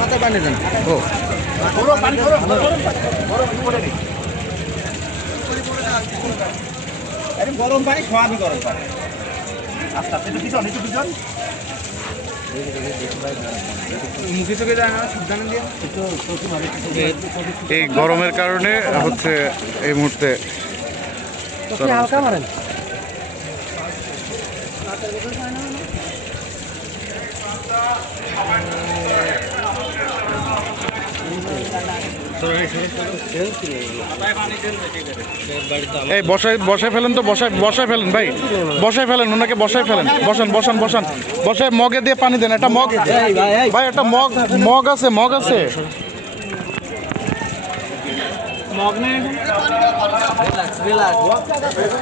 মাথায় পানি দেন। ও গরম পানি খাওয়াবি, গরম পানি। আচ্ছা, একটু পিছন, একটু পিছন। মুখে চোখে যায় না, সাবধানে দিয়ে। এই গরমের কারণে হচ্ছে এই মুহূর্তে হালকা মারেন। এই বসায় বসায় ফেলেন তো, বসায় ফেলেন ভাই, বসায় ফেলেন ওনাকে, বসায় ফেলেন, বসান বসান বসান, বসায় মগে দিয়ে পানি দেন। একটা মগ ভাই, একটা মগ আছে, মগ আছে।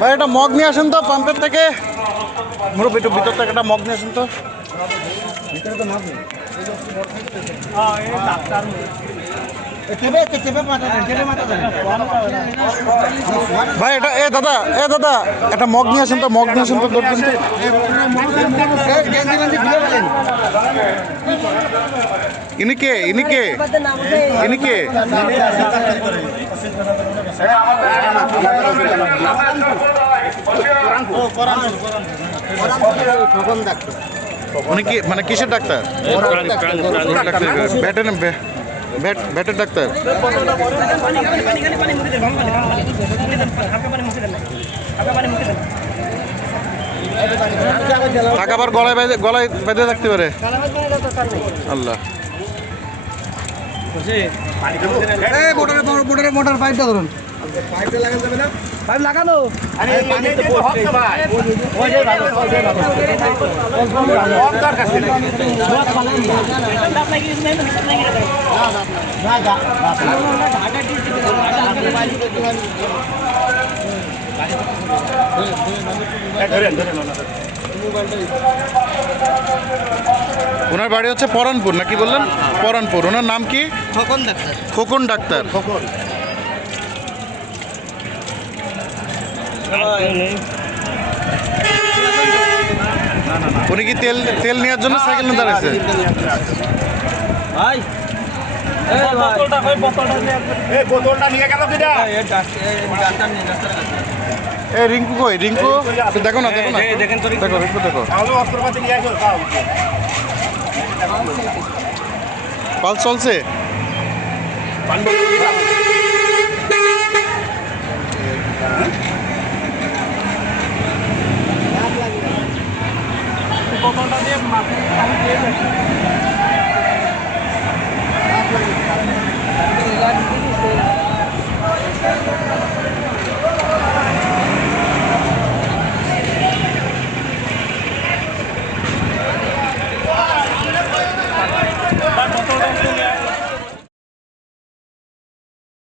ভাই একটা মগ নিয়ে আসেন তো পাম্পের থেকে, মুরব্বী একটু ভিতর থেকে একটা মগ নিয়ে আসেন তো। ভিতরে তো মাছ নেই। ভাই এটা দাদা একটা মগ নিয়ে আসেন তো, মগ নিয়ে আসেন তো, দরকার তো। ইনি কে? উনি কি মানে কিসের ডাক্তার? ব্যাটের ডাক্তার। টাকা আবার গলায় বেঁধে থাকতে পারে। আল্লাহ, মোটর পাইপটা ধরুন। পাইপটা লাগানো যাবে না? পাইপ লাগানো। ওনার বাড়ি হচ্ছে পরানপুর, নাকি বললেন? পরানপুর। ওনার নাম কি? খোকন ডাক্তার। উনি কি তেল নেওয়ার জন্য সাইকেল নিয়ে দাঁড়াইছে? রিঙ্কু কই? রিঙ্কু দেখো না, দেখো রিঙ্কু দেখো। পালস চলছে?